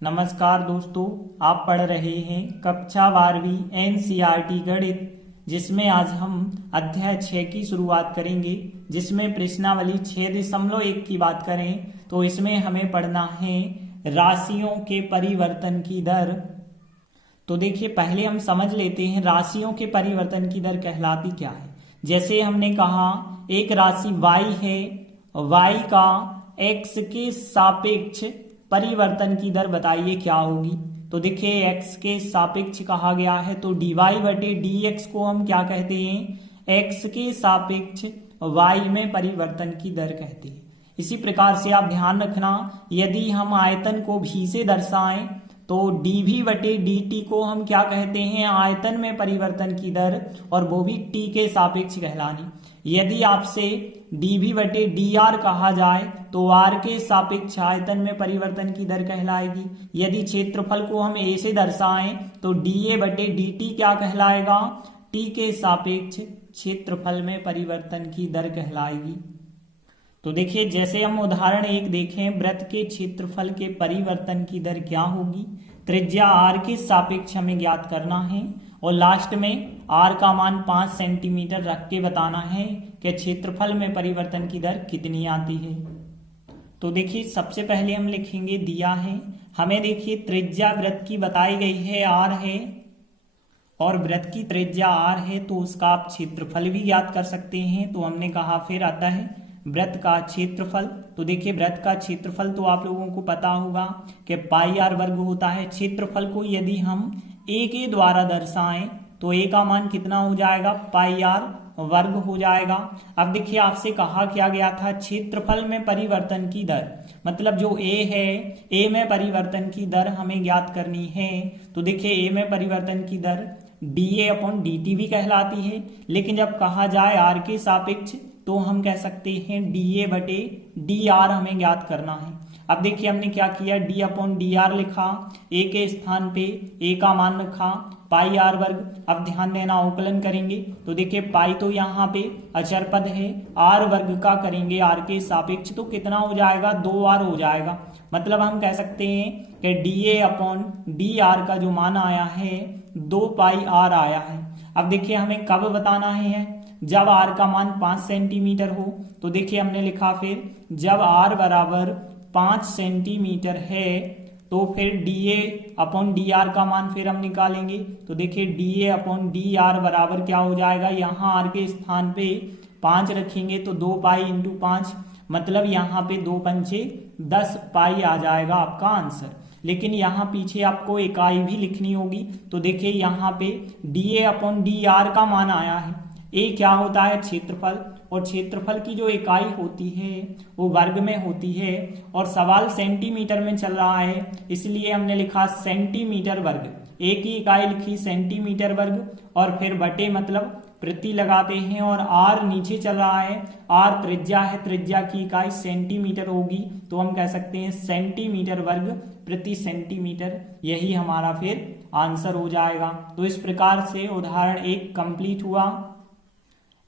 नमस्कार दोस्तों, आप पढ़ रहे हैं कक्षा 12वीं एनसीईआरटी गणित, जिसमें आज हम अध्याय 6 की शुरुआत करेंगे। जिसमें प्रश्नावली 6.1 की बात करें तो इसमें हमें पढ़ना है राशियों के परिवर्तन की दर। तो देखिए, पहले हम समझ लेते हैं राशियों के परिवर्तन की दर कहलाती क्या है। जैसे हमने कहा एक राशि y है, y का x के सापेक्ष परिवर्तन की दर बताइए क्या होगी। तो देखिए x के सापेक्ष कहा गया है तो dy बटे dx को हम क्या कहते हैं, x के सापेक्ष y में परिवर्तन की दर कहते हैं। इसी प्रकार से आप ध्यान रखना, यदि हम आयतन को भी से दर्शाएं तो dv बटे dt को हम क्या कहते हैं, आयतन में परिवर्तन की दर, और वो भी t के सापेक्ष कहलानी। यदि आपसे dv बटे dr कहा जाए तो r के सापेक्ष आयतन में परिवर्तन की दर कहलाएगी। यदि क्षेत्रफल को हम a से दर्शाएं तो dA बटे dt क्या कहलाएगा, t के सापेक्ष क्षेत्रफल में परिवर्तन की दर कहलाएगी। तो देखिए, जैसे हम उदाहरण 1 देखें, वृत्त के क्षेत्रफल के परिवर्तन की दर क्या होगी। त्रिज्या r के सापेक्ष हमें ज्ञात करना है और लास्ट में r का मान 5 सेंटीमीटर रख के बताना है कि क्षेत्रफल में परिवर्तन की दर कितनी आती है। तो देखिए, सबसे पहले हम लिखेंगे, दिया है हमें, देखिए त्रिज्या वृत्त की बताई गई है r है और वृत्त की त्रिज्या r है, तो उसका आप क्षेत्रफल भी ज्ञात कर सकते हैं। तो हमने कहा फिर आता है वृत्त का क्षेत्रफल। तो देखिए, वृत्त का क्षेत्रफल तो आप लोगों को पता होगा कि पाई आर वर्ग होता है। क्षेत्रफल को यदि हम a के द्वारा दर्शाएं तो a का मान कितना हो जाएगा, पाई आर वर्ग हो जाएगा। अब देखिए, आपसे कहा क्या गया था, क्षेत्रफल में परिवर्तन की दर, मतलब जो a है, a में परिवर्तन की दर हमें ज्ञात करनी है। तो देखिए, a में परिवर्तन की दर dA अपॉन dt भी कहलाती है, लेकिन जब कहा जाए r के सापेक्ष तो हम कह सकते हैं dA बटे dr हमें ज्ञात करना है। अब देखिए, हमने क्या किया, d अपॉन dr लिखा, a के स्थान पे a का मान रखा, पाई आर वर्ग। अब ध्यान देना, अवकलन करेंगे तो देखिए पाई तो यहाँ पे अचर पद है, आर वर्ग का करेंगे r के सापेक्ष तो कितना हो जाएगा, 2r हो जाएगा। मतलब हम कह सकते हैं कि dA अपॉन dr का जो मान आया है 2 पाई r आया है। अब देखिए, हमें कब बताना है, जब r का मान 5 सेंटीमीटर हो। तो देखिए, हमने लिखा फिर जब r बराबर 5 सेंटीमीटर है तो फिर dA अपॉन dr का मान फिर हम निकालेंगे। तो देखिए, dA अपॉन dr बराबर क्या हो जाएगा, यहाँ r के स्थान पे 5 रखेंगे तो 2 पाई इंटू 5, मतलब यहाँ पे 2 पंचे 10 पाई आ जाएगा आपका आंसर। लेकिन यहाँ पीछे आपको इकाई भी लिखनी होगी। तो देखिए, यहाँ पे dA अपॉन dr का मान आया है, a क्या होता है, क्षेत्रफल, और क्षेत्रफल की जो इकाई होती है वो वर्ग में होती है, और सवाल सेंटीमीटर में चल रहा है, इसलिए हमने लिखा सेंटीमीटर वर्ग। a की इकाई लिखी सेंटीमीटर वर्ग, और फिर बटे मतलब प्रति लगाते हैं, और r नीचे चल रहा है, r त्रिज्या है, त्रिज्या की इकाई सेंटीमीटर होगी, तो हम कह सकते हैं सेंटीमीटर वर्ग प्रति सेंटीमीटर। यही हमारा फिर आंसर हो जाएगा। तो इस प्रकार से उदाहरण 1 कंप्लीट हुआ।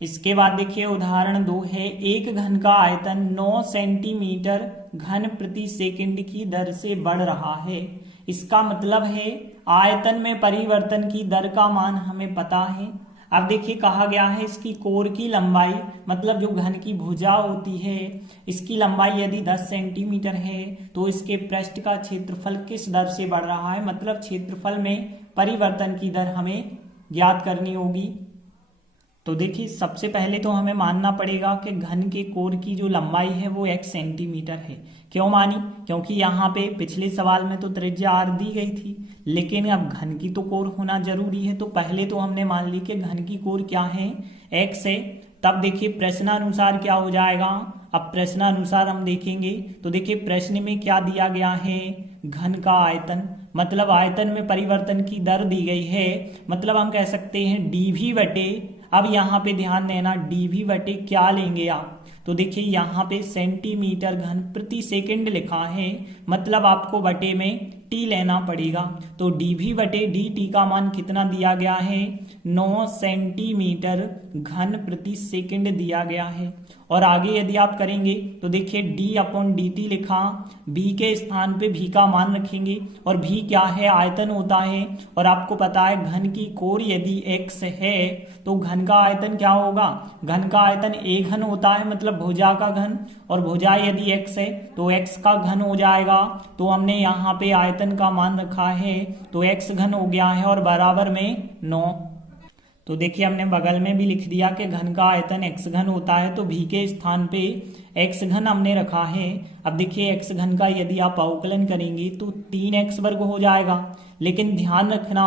इसके बाद देखिए, उदाहरण 2 है, एक घन का आयतन 9 सेंटीमीटर घन प्रति सेकंड की दर से बढ़ रहा है। इसका मतलब है आयतन में परिवर्तन की दर का मान हमें पता है। अब देखिए, कहा गया है इसकी कोर की लंबाई, मतलब जो घन की भुजा होती है, इसकी लंबाई यदि 10 सेंटीमीटर है तो इसके पृष्ठ का क्षेत्रफल किस दर से बढ़ रहा है, मतलब क्षेत्रफल में परिवर्तन की दर हमें ज्ञात करनी होगी। तो देखिए, सबसे पहले तो हमें मानना पड़ेगा कि घन के कोर की जो लंबाई है वो 1 सेंटीमीटर है। क्यों मानी, क्योंकि यहाँ पे पिछले सवाल में तो त्रिज्या r दी गई थी, लेकिन अब घन की तो कोर होना जरूरी है। तो पहले तो हमने मान ली कि घन की कोर क्या है, x है। तब देखिए प्रश्नानुसार क्या हो जाएगा, अब प्रश्नानुसार हम देखेंगे तो देखिए प्रश्न में क्या दिया गया है, घन का आयतन, मतलब आयतन में परिवर्तन की दर दी गई है, मतलब हम कह सकते हैं dv बटे, अब यहाँ पे ध्यान देना, dv बटे क्या लेंगे आप, तो देखिए यहाँ पे सेंटीमीटर घन प्रति सेकंड लिखा है, मतलब आपको बटे में टी लेना पड़ेगा। तो dv बटे dt का मान कितना दिया गया है, 9 सेंटीमीटर घन प्रति सेकंड दिया गया है। और आगे यदि आप करेंगे तो देखिए d/dt लिखा, b के स्थान पे v का मान रखेंगे और v क्या है, आयतन होता है। और आपको पता है घन की कोर यदि x है तो घन का आयतन क्या होगा, घन का आयतन a घन होता है, मतलब भुजा का घन। और भुजा यदि x है तो x का घन हो जाएगा। तो हमने यहाँ पे आयतन का मान रखा है तो x घन हो गया है और बराबर में 9। तो देखिए हमने बगल में भी लिख दिया कि घन का आयतन x घन होता है, तो v के स्थान पे x घन हमने रखा है। अब देखिए x घन का यदि आप अवकलन करेंगे तो 3x वर्ग हो जाएगा, लेकिन ध्यान रखना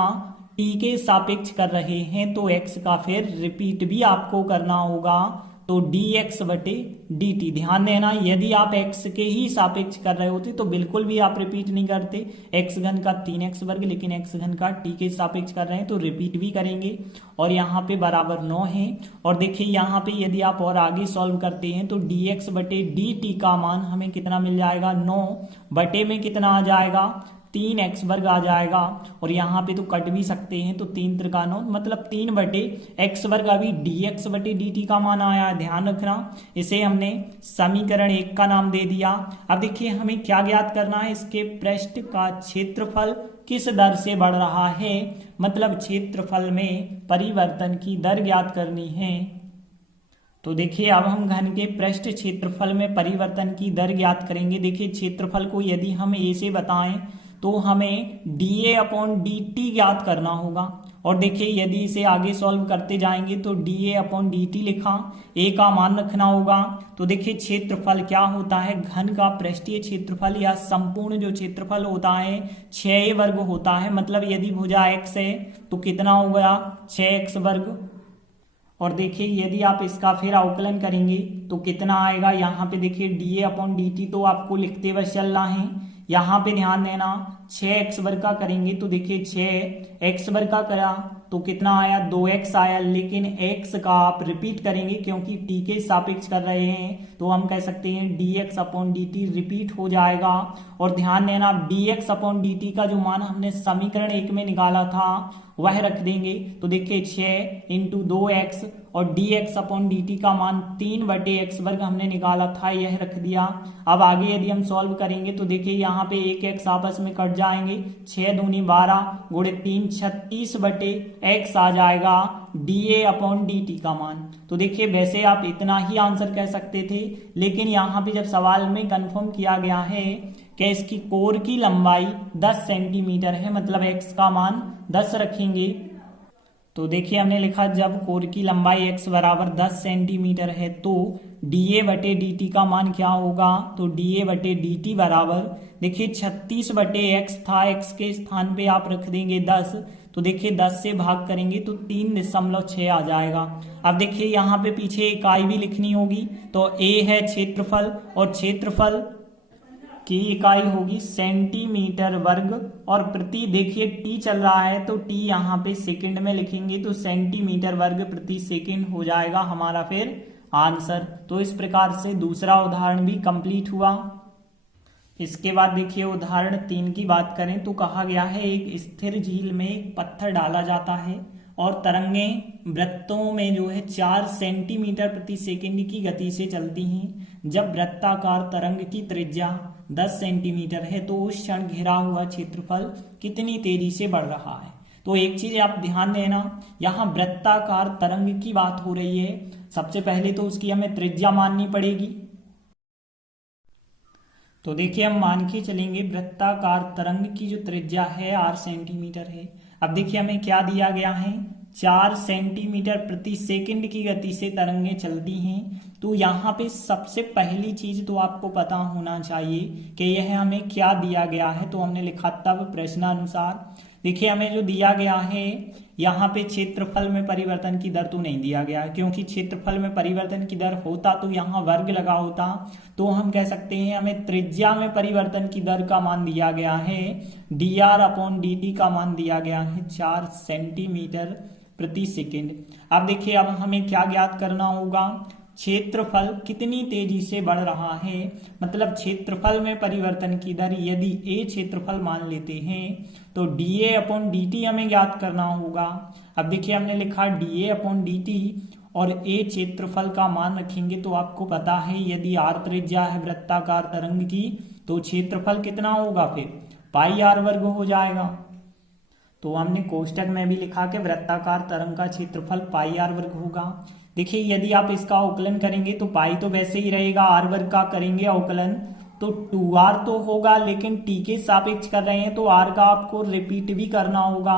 t के सापेक्ष कर रहे हैं तो x का फिर रिपीट भी आपको करना होगा, तो dx बटे dt। ध्यान देना यदि आप x के ही सापेक्ष कर रहे होते तो बिल्कुल भी आप रिपीट नहीं करते, x घन का 3x वर्ग, लेकिन x घन का t के सापेक्ष कर रहे हैं तो रिपीट भी करेंगे। और यहाँ पे बराबर 9 है। और देखिए यहाँ पे यदि आप और आगे सॉल्व करते हैं तो dx बटे dt का मान हमें कितना मिल जाएगा, 9 बटे में कितना आ जाएगा, 3x वर्ग आ जाएगा। और यहाँ पे तो कट भी सकते हैं, तो 3 त्रिका 9 मतलब 3 बटे x वर्ग। अभी dx बटे dt का मान आया है, ध्यान रखना। इसे हमने समीकरण 1 का नाम दे दिया। अब देखिए हमें क्या ज्ञात करना है, इसके पृष्ठ का क्षेत्रफल किस दर से बढ़ रहा है, मतलब क्षेत्रफल में परिवर्तन की दर ज्ञात करनी है। तो देखिए अब हम घन के पृष्ठ क्षेत्रफल में परिवर्तन की दर ज्ञात करेंगे। देखिए क्षेत्रफल को यदि हम a से बताएं तो हमें dA/dt ज्ञात करना होगा। और देखिए यदि इसे आगे सॉल्व करते जाएंगे तो dA/dt लिखा, a का मान रखना होगा। तो देखिए क्षेत्रफल क्या होता है, घन का पृष्ठीय क्षेत्रफल या संपूर्ण जो क्षेत्रफल होता है 6a वर्ग होता है, मतलब यदि भुजा x है तो कितना होगा, 6x वर्ग। और देखिए यदि आप इसका फिर अवकलन करेंगे तो कितना आएगा, यहाँ पे देखिए dA/dt तो आपको लिखते हुए चलना है। यहाँ पे ध्यान देना 6x वर्ग का करेंगे तो देखिए 6x वर्ग का करा तो कितना आया, 2x आया, लेकिन x का आप रिपीट करेंगे क्योंकि t के सापेक्ष कर रहे हैं तो हम कह सकते हैं dx/dt रिपीट हो जाएगा। और ध्यान देना dx/dt का जो मान हमने समीकरण 1 में निकाला था वह रख देंगे। तो देखिए 6 × 2x और dx/dt का मान 3 बटे x वर्ग हमने निकाला था, यह रख दिया। अब आगे यदि हम सॉल्व करेंगे तो देखिए यहाँ पे एक x आपस में कट जाएंगे, 6 दूनी 12 गुणे 3 36 बटे x आ जाएगा dA/dt का मान। तो देखिए वैसे आप इतना ही आंसर कह सकते थे, लेकिन यहाँ पे जब सवाल में कंफर्म किया गया है कि इसकी कोर की लंबाई 10 सेंटीमीटर है, मतलब x का मान 10 रखेंगे। तो देखिए हमने लिखा जब कोर की लंबाई x बराबर 10 सेंटीमीटर है तो dA बटे dt का मान क्या होगा, तो dA बटे dt बराबर देखिए 36 बटे x था, x के स्थान पे आप रख देंगे 10, तो देखिए 10 से भाग करेंगे तो 3.6 आ जाएगा। अब देखिए यहाँ पे पीछे इकाई भी लिखनी होगी, तो a है क्षेत्रफल और क्षेत्रफल की इकाई होगी सेंटीमीटर वर्ग और प्रति, देखिए टी चल रहा है तो टी यहाँ पे सेकंड में लिखेंगे तो सेंटीमीटर वर्ग प्रति सेकंड हो जाएगा हमारा फिर आंसर। तो इस प्रकार से दूसरा उदाहरण भी कंप्लीट हुआ। इसके बाद देखिए उदाहरण 3 की बात करें तो कहा गया है एक स्थिर झील में एक पत्थर डाला जाता है और तरंगें वृत्तों में जो है 4 सेंटीमीटर प्रति सेकंड की गति से चलती हैं। जब वृत्ताकार तरंग की त्रिज्या 10 सेंटीमीटर है तो उस क्षण घिरा हुआ क्षेत्रफल कितनी तेजी से बढ़ रहा है। तो एक चीज आप ध्यान देना, यहाँ वृत्ताकार तरंग की बात हो रही है, सबसे पहले तो उसकी हमें त्रिज्या माननी पड़ेगी। तो देखिए हम मान के चलेंगे वृत्ताकार तरंग की जो त्रिज्या है 8 सेंटीमीटर है। अब देखिए हमें क्या दिया गया है, 4 सेंटीमीटर प्रति सेकंड की गति से तरंगें चलती हैं। तो यहाँ पे सबसे पहली चीज तो आपको पता होना चाहिए कि यह हमें क्या दिया गया है। तो हमने लिखा तब प्रश्नानुसार, देखिए हमें जो दिया गया है यहाँ पे क्षेत्रफल में परिवर्तन की दर तो नहीं दिया गया है, क्योंकि क्षेत्रफल में परिवर्तन की दर होता तो यहाँ वर्ग लगा होता। तो हम कह सकते हैं हमें त्रिज्या में परिवर्तन की दर का मान दिया गया है, dr/dt का मान दिया गया है 4 सेंटीमीटर प्रति सेकंड। अब देखिए अब हमें क्या ज्ञात करना होगा, क्षेत्रफल कितनी तेजी से बढ़ रहा है, मतलब क्षेत्रफल में परिवर्तन की दर यदि a क्षेत्रफल मान लेते हैं तो dA अपॉन dt हमें ज्ञात करना होगा। अब देखिए हमने लिखा dA अपॉन dt और a क्षेत्रफल का मान रखेंगे तो आपको पता है यदि r त्रिज्या है वृत्ताकार तरंग की तो क्षेत्रफल कितना होगा, फिर पाई r वर्ग हो जाएगा। तो हमने कोष्टक में भी लिखा कि वृत्ताकार तरंग का क्षेत्रफल पाई r वर्ग होगा। देखिए यदि आप इसका अवकलन करेंगे तो पाई तो वैसे ही रहेगा, r वर्ग का करेंगे अवकलन तो 2r तो होगा, लेकिन t के सापेक्ष कर रहे हैं तो r का आपको रिपीट भी करना होगा।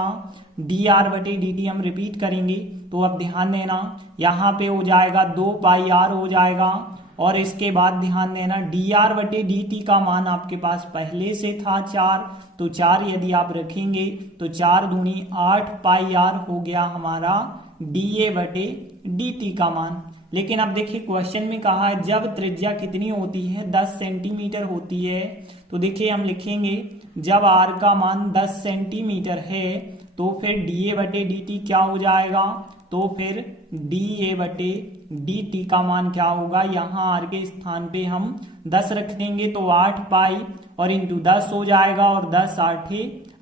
dr बटे dt हम रिपीट करेंगे तो अब ध्यान देना यहाँ पे हो जाएगा 2 पाई r हो जाएगा और इसके बाद ध्यान देना dr बटे dt का मान आपके पास पहले से था 4, तो 4 यदि आप रखेंगे तो 4 दूनी 8 पाई r हो गया हमारा dA बटे dt का मान। लेकिन अब देखिए क्वेश्चन में कहा है जब त्रिज्या कितनी होती है 10 सेंटीमीटर होती है, तो देखिए हम लिखेंगे जब r का मान 10 सेंटीमीटर है तो फिर dA बटे dt क्या हो जाएगा, तो फिर dA बटे dt का मान क्या होगा, यहाँ r के स्थान पे हम 10 रख देंगे तो 8 पाई और इंटू 10 हो जाएगा और 10 8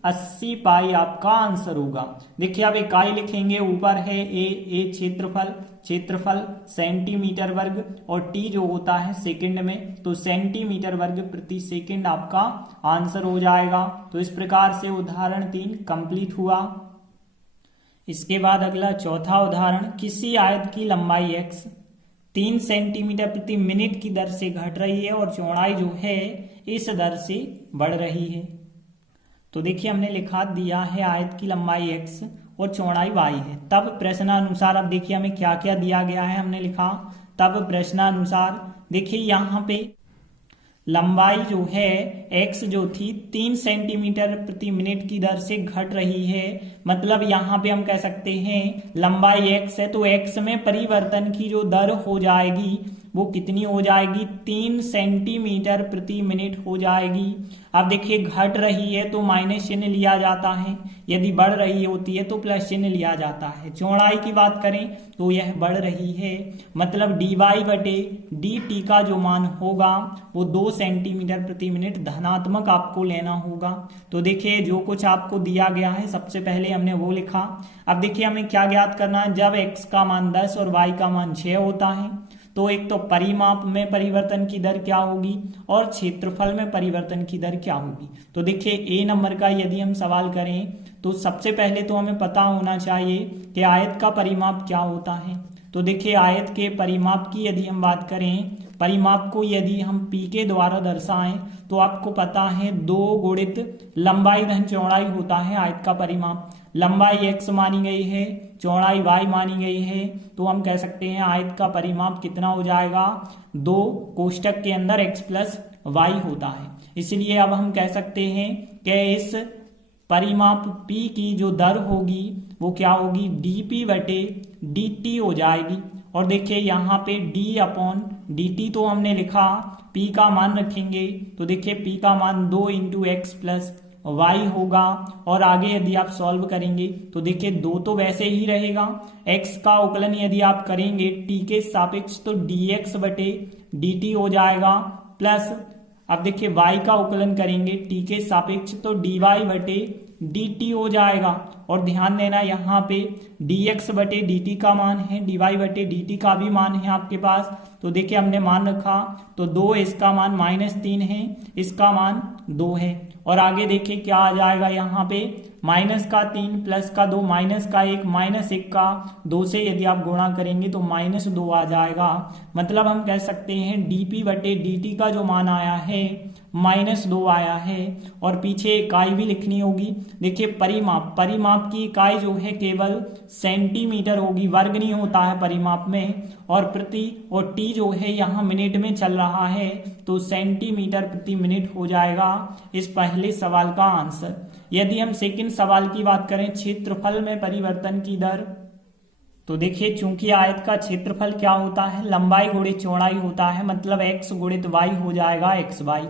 80 पाई आपका आंसर होगा। देखिए अब इकाई लिखेंगे, ऊपर है ए क्षेत्रफल सेंटीमीटर वर्ग और t जो होता है सेकंड में, तो सेंटीमीटर वर्ग प्रति सेकंड आपका आंसर हो जाएगा। तो इस प्रकार से उदाहरण 3 कंप्लीट हुआ। इसके बाद अगला चौथा उदाहरण, किसी आयत की लंबाई x 3 सेंटीमीटर प्रति मिनट की दर से घट रही है और चौड़ाई जो है इस दर से बढ़ रही है। तो देखिए हमने लिखा दिया है आयत की लंबाई x और चौड़ाई y है। तब प्रश्नानुसार, अब देखिए हमें क्या क्या दिया गया है, हमने लिखा तब प्रश्नानुसार देखिए यहाँ पे लंबाई जो है x जो थी 3 सेंटीमीटर प्रति मिनट की दर से घट रही है, मतलब यहाँ पे हम कह सकते हैं लंबाई x है तो x में परिवर्तन की जो दर हो जाएगी वो कितनी हो जाएगी, 3 सेंटीमीटर प्रति मिनट हो जाएगी। अब देखिए घट रही है तो माइनस चिन्ह लिया जाता है, यदि बढ़ रही होती है तो प्लस चिन्ह लिया जाता है। चौड़ाई की बात करें तो यह बढ़ रही है, मतलब dy बटे dt का जो मान होगा वो 2 सेंटीमीटर प्रति मिनट धनात्मक आपको लेना होगा। तो देखिए जो कुछ आपको दिया गया है सबसे पहले हमने वो लिखा। अब देखिए हमें क्या ज्ञात करना है, जब x का मान 10 और y का मान 6 होता है तो एक तो परिमाप में परिवर्तन की दर क्या होगी और क्षेत्रफल में परिवर्तन की दर क्या होगी। तो देखिए ए नंबर का यदि हम सवाल करें तो सबसे पहले तो हमें पता होना चाहिए कि आयत का परिमाप क्या होता है। तो देखिए आयत के परिमाप की यदि हम बात करें, परिमाप को यदि हम p के द्वारा दर्शाएं तो आपको पता है 2 गुणित लंबाई धन चौड़ाई होता है आयत का परिमाप। लंबाई x मानी गई है, चौड़ाई y मानी गई है, तो हम कह सकते हैं आयत का परिमाप कितना हो जाएगा, 2 कोष्टक के अंदर x प्लस y होता है। इसलिए अब हम कह सकते हैं कि इस परिमाप p की जो दर होगी वो क्या होगी, dp बटे dt हो जाएगी। और देखिए यहाँ पे d अपॉन dt तो हमने लिखा, p का मान रखेंगे तो देखिए p का मान 2 इंटू एक्स प्लस y होगा और आगे यदि आप सॉल्व करेंगे तो देखिए 2 तो वैसे ही रहेगा, x का अवकलन यदि आप करेंगे t के सापेक्ष तो dx बटे dt हो जाएगा, प्लस अब देखिए y का अवकलन करेंगे t के सापेक्ष तो dy बटे dt हो जाएगा। और ध्यान देना यहाँ पे dx बटे dt का मान है, dy बटे dt का भी मान है आपके पास। तो देखिए हमने मान रखा तो 2, इसका मान -3 है, इसका मान 2 है। और आगे देखिए क्या आ जाएगा, यहाँ पे -3 + 2 -1 -1 का 2 से यदि आप गुणा करेंगे तो -2 आ जाएगा। मतलब हम कह सकते हैं dp बटे dt का जो मान आया है -2 आया है। और पीछे इकाई भी लिखनी होगी। देखिए परिमाप की इकाई जो है केवल सेंटीमीटर होगी, वर्ग नहीं होता है परिमाप में, और प्रति और t जो है यहाँ मिनट में चल रहा है तो सेंटीमीटर प्रति मिनट हो जाएगा इस पहले सवाल का आंसर। यदि हम सेकंड सवाल की बात करें, क्षेत्रफल में परिवर्तन की दर, तो देखिए चूंकि आयत का क्षेत्रफल क्या होता है, लंबाई गुणित चौड़ाई होता है, मतलब x गुणित y हो जाएगा xy।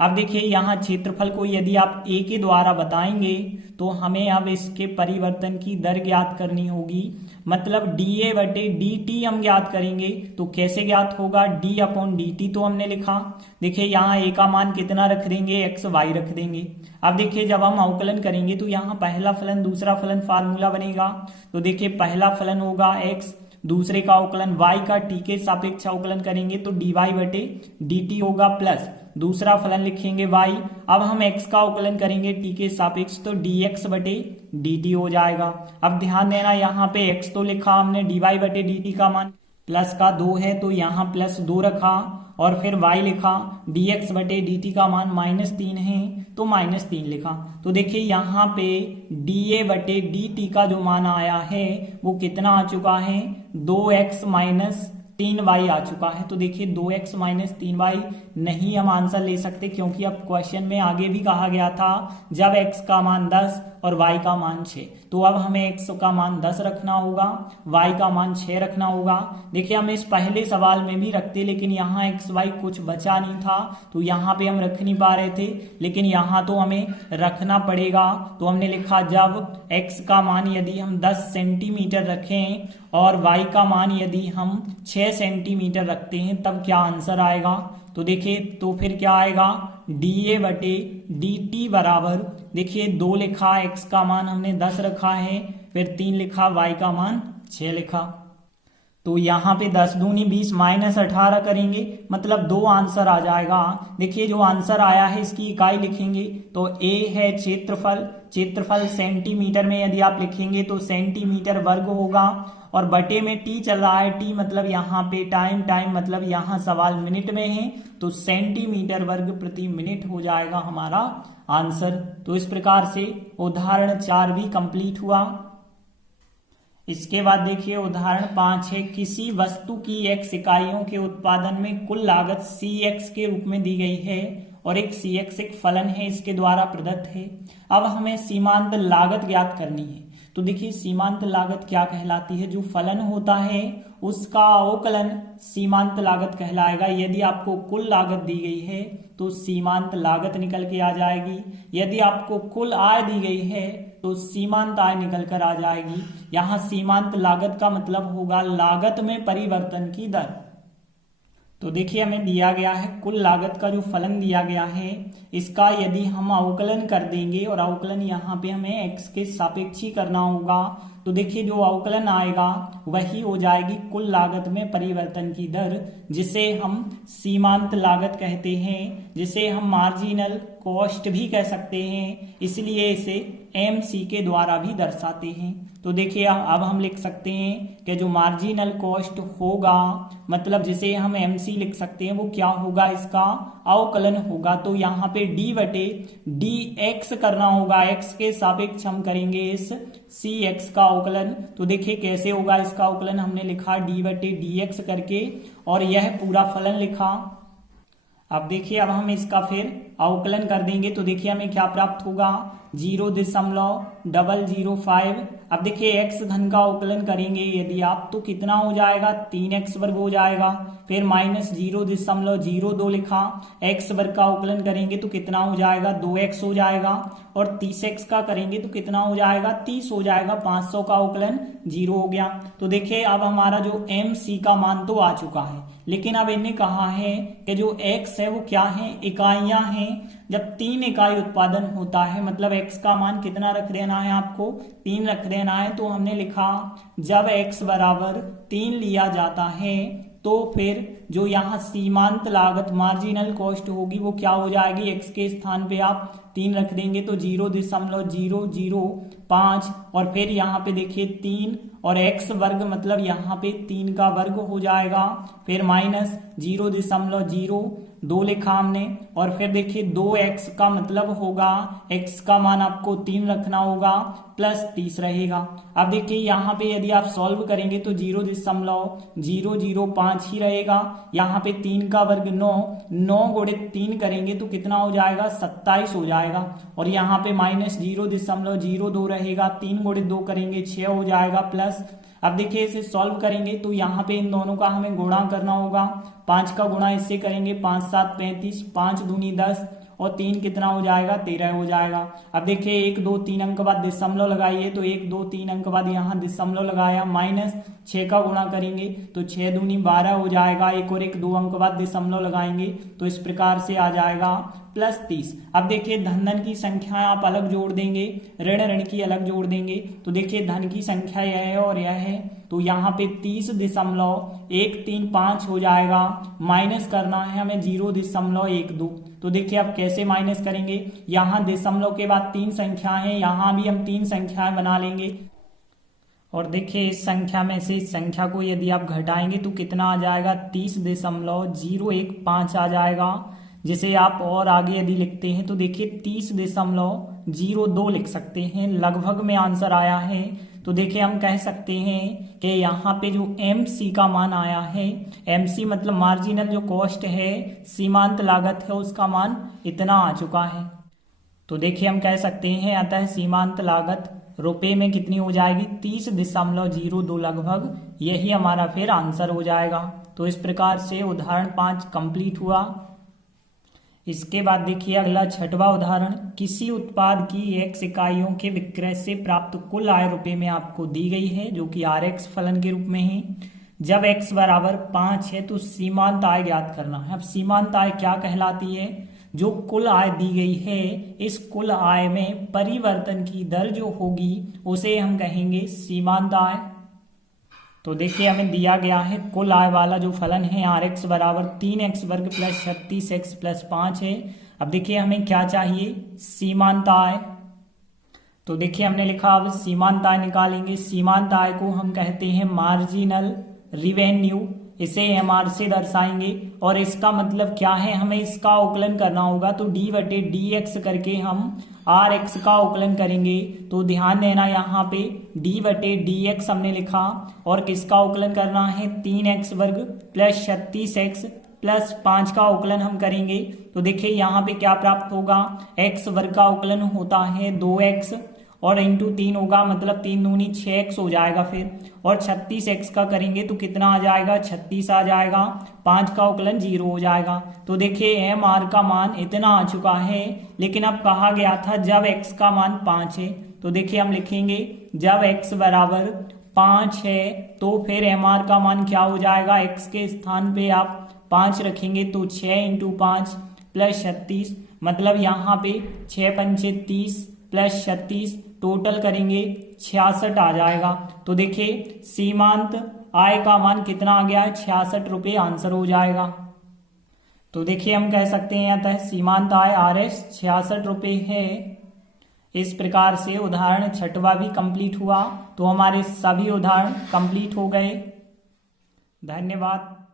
अब देखिए यहाँ क्षेत्रफल को यदि आप a के द्वारा बताएंगे तो हमें अब इसके परिवर्तन की दर ज्ञात करनी होगी, मतलब dA बटे dt हम ज्ञात करेंगे। तो कैसे ज्ञात होगा, d अपॉन dt तो हमने लिखा। देखिए यहाँ a का मान कितना रख देंगे, x y रख देंगे। अब देखिए जब हम अवकलन करेंगे तो यहाँ पहला फलन दूसरा फलन फार्मूला बनेगा। तो देखिए पहला फलन होगा x, दूसरे का अवकलन y का t के सापेक्ष अवकलन करेंगे तो dy बटे dt होगा, प्लस दूसरा फलन लिखेंगे y। अब हम x का अवकलन करेंगे t के सापेक्ष तो dx बटे dt हो जाएगा। अब ध्यान देना यहाँ पे x तो लिखा हमने, dy बटे dt का मान प्लस का 2 है तो यहाँ प्लस 2 रखा, और फिर y लिखा, dx बटे dt का मान -3 है तो -3 लिखा। तो देखिए यहाँ पे dA बटे dt का जो मान आया है वो कितना आ चुका है, 2x माइनस 3y आ चुका है। तो देखिए 2x माइनस 3y नहीं हम आंसर ले सकते, क्योंकि अब क्वेश्चन में आगे भी कहा गया था जब x का मान 10 और y का मान 6, तो अब हमें x का मान 10 रखना होगा, y का मान 6 रखना होगा। देखिए हम इस पहले सवाल में भी रखते, लेकिन यहाँ x y कुछ बचा नहीं था तो यहाँ पे हम रख नहीं पा रहे थे, लेकिन यहाँ तो हमें रखना पड़ेगा। तो हमने लिखा जब x का मान यदि हम 10 सेंटीमीटर रखें और y का मान यदि हम 6 सेंटीमीटर रखते हैं तब क्या आंसर आएगा। तो देखिए तो फिर क्या आएगा, dA बटे dt बराबर, देखिए 2 लिखा, x का मान हमने 10 रखा है, फिर 3 लिखा, y का मान 6 लिखा। तो यहाँ पे 10 दूनी 20 माइनस 18 करेंगे, मतलब 2 आंसर आ जाएगा। देखिए जो आंसर आया है इसकी इकाई लिखेंगे तो a है क्षेत्रफल, क्षेत्रफल सेंटीमीटर में यदि आप लिखेंगे तो सेंटीमीटर वर्ग होगा, और बटे में t चल रहा है, t मतलब यहाँ पे टाइम, टाइम मतलब यहाँ सवाल मिनट में है तो सेंटीमीटर वर्ग प्रति मिनट हो जाएगा हमारा आंसर। तो इस प्रकार से उदाहरण 4 भी कंप्लीट हुआ। इसके बाद देखिए उदाहरण 5 है, किसी वस्तु की x इकाइयों के उत्पादन में कुल लागत cx के रूप में दी गई है और एक cx एक फलन है इसके द्वारा प्रदत्त है। अब हमें सीमांत लागत ज्ञात करनी है। तो देखिए सीमांत लागत क्या कहलाती है, जो फलन होता है उसका अवकलन सीमांत लागत कहलाएगा। यदि आपको कुल लागत दी गई है तो सीमांत लागत निकल के आ जाएगी, यदि आपको कुल आय दी गई है तो सीमांत आय निकल कर आ जाएगी। यहाँ सीमांत लागत का मतलब होगा लागत में परिवर्तन की दर। तो देखिए हमें दिया गया है कुल लागत का जो फलन दिया गया है इसका यदि हम अवकलन कर देंगे, और अवकलन यहाँ पे हमें x के सापेक्षी करना होगा, तो देखिए जो अवकलन आएगा वही हो जाएगी कुल लागत में परिवर्तन की दर, जिसे हम सीमांत लागत कहते हैं, जिसे हम मार्जिनल कॉस्ट भी कह सकते हैं, इसलिए इसे MC के द्वारा भी दर्शाते हैं। तो देखिए अब हम लिख सकते हैं कि जो मार्जिनल कॉस्ट होगा, मतलब जिसे हम MC लिख सकते हैं, वो क्या होगा, इसका अवकलन होगा। तो यहाँ पे d बटे dx करना होगा, x के सापेक्ष हम करेंगे इस cx का अवकलन। तो देखिए कैसे होगा इसका अवकलन, हमने लिखा d बटे dx करके और यह पूरा फलन लिखा। अब देखिए अब हम इसका फिर अवकलन कर देंगे तो देखिए हमें क्या प्राप्त होगा, 0.005। अब देखिए x धन का अवकलन करेंगे यदि आप तो कितना हो जाएगा, 3x वर्ग हो जाएगा, फिर माइनस 0.02 लिखा, x वर्ग का अवकलन करेंगे तो कितना हो जाएगा, 2x हो जाएगा, और 30x का करेंगे तो कितना हो जाएगा, 30 हो जाएगा, 500 का अवकलन 0 हो गया। तो देखिए अब हमारा जो MC का मान तो आ चुका है, लेकिन अब इन्हें कहा है कि जो x है वो क्या है, इकाइयां हैं। जब 3 इकाई उत्पादन होता है मतलब x का मान कितना रख देना है, आपको 3 रख देना है। तो हमने लिखा जब x बराबर 3 लिया जाता है तो फिर जो यहाँ सीमांत लागत मार्जिनल कॉस्ट होगी वो क्या हो जाएगी, x के स्थान पे आप 3 रख देंगे तो 0.005, और फिर यहाँ पे देखिए 3 और x वर्ग मतलब यहाँ पे 3 का वर्ग हो जाएगा, फिर माइनस 0.02 लिखा हमने, और फिर देखिए 2x का मतलब होगा x का मान आपको 3 रखना होगा प्लस 30 रहेगा। अब देखिए यहाँ पे यदि आप सॉल्व करेंगे तो 0.005 ही रहेगा, यहाँ पे 3 का वर्ग 9 गुणित 3 करेंगे तो कितना हो जाएगा, 27 हो जाएगा, और यहाँ पे माइनस 0.02 रहेगा, 3 गुणित 2 करेंगे 6 हो जाएगा, प्लस अब देखिए इसे सॉल्व करेंगे तो यहाँ पे इन दोनों का हमें गुणा करना होगा, 5 का गुणा इससे करेंगे 5 7 35, 5 दूनी 10, और 3 कितना हो जाएगा, 13 हो जाएगा। अब देखिए 1 2 3 अंक बाद दशमलव लगाइए, तो 1 2 3 अंक बाद यहाँ दशमलव लगाया, माइनस 6 का गुणा करेंगे तो 6 दूनी 12 हो जाएगा। एक और 1 2 अंक बाद दशमलव लगाएंगे तो इस प्रकार से आ जाएगा +30। अब देखिए धन की संख्या आप अलग जोड़ देंगे, ऋण की अलग जोड़ देंगे। तो देखिए धन की संख्या यह है और यह है, तो यहाँ पे 30.135 हो जाएगा। माइनस करना है हमें 0.12। तो देखिए आप कैसे माइनस करेंगे, यहाँ दशमलव के बाद 3 संख्याएं हैं, यहाँ भी हम 3 संख्याएं बना लेंगे। और देखिए इस संख्या में से इस संख्या को यदि आप घटाएंगे तो कितना आ जाएगा, 30.015 आ जाएगा। जिसे आप और आगे यदि लिखते हैं तो देखिए 30.02 लिख सकते हैं, लगभग में आंसर आया है। तो देखिए हम कह सकते हैं कि यहाँ पे जो MC का मान आया है, MC मतलब मार्जिनल जो कॉस्ट है, सीमांत लागत है, उसका मान इतना आ चुका है। तो देखिए हम कह सकते हैं अतः सीमांत लागत रुपए में कितनी हो जाएगी, 30.02 लगभग, यही हमारा फिर आंसर हो जाएगा। तो इस प्रकार से उदाहरण 5 कंप्लीट हुआ। इसके बाद देखिए अगला 6वां उदाहरण, किसी उत्पाद की X इकाइयों के विक्रय से प्राप्त कुल आय रुपए में आपको दी गई है, जो कि RX फलन के रूप में है। जब X बराबर 5 है तो सीमांत आय ज्ञात करना है। अब सीमांत आय क्या कहलाती है, जो कुल आय दी गई है, इस कुल आय में परिवर्तन की दर जो होगी उसे हम कहेंगे सीमांत आय। तो देखिए हमें दिया गया है कुल आय वाला जो फलन है RX बराबर 3x वर्ग प्लस 36x प्लस 5 है। अब देखिए हमें क्या चाहिए, सीमांत आय। तो देखिए हमने लिखा, अब सीमांत आय निकालेंगे। सीमांत आय को हम कहते हैं मार्जिनल रिवेन्यू, इसे MR से दर्शाएंगे। और इसका मतलब क्या है, हमें इसका अवकलन करना होगा, तो d/dx करके हम RX का अवकलन करेंगे। तो ध्यान देना यहाँ पे d/dx हमने लिखा, और किसका अवकलन करना है, 3x वर्ग प्लस 36x प्लस 5 का अवकलन हम करेंगे। तो देखिए यहाँ पे क्या प्राप्त होगा, x वर्ग का अवकलन होता है 2x और इंटू 3 होगा, मतलब 3 दूनी 6x हो जाएगा फिर। और 36x का करेंगे तो कितना आ जाएगा, 36 आ जाएगा। 5 का अवकलन 0 हो जाएगा। तो देखिए MR का मान इतना आ चुका है, लेकिन अब कहा गया था जब x का मान 5 है। तो देखिए हम लिखेंगे जब x बराबर 5 है तो फिर MR का मान क्या हो जाएगा, x के स्थान पे आप 5 रखेंगे तो 6 × 5 प्लस 36, मतलब यहाँ पे 6 पंचे 30 प्लस 36 टोटल करेंगे 66 आ जाएगा। तो देखिए सीमांत आय का मान कितना आ गया है, 66 रुपये आंसर हो जाएगा। तो देखिए हम कह सकते हैं अतः सीमांत आय RS 66 रुपये है। इस प्रकार से उदाहरण 6वां भी कंप्लीट हुआ। तो हमारे सभी उदाहरण कंप्लीट हो गए। धन्यवाद।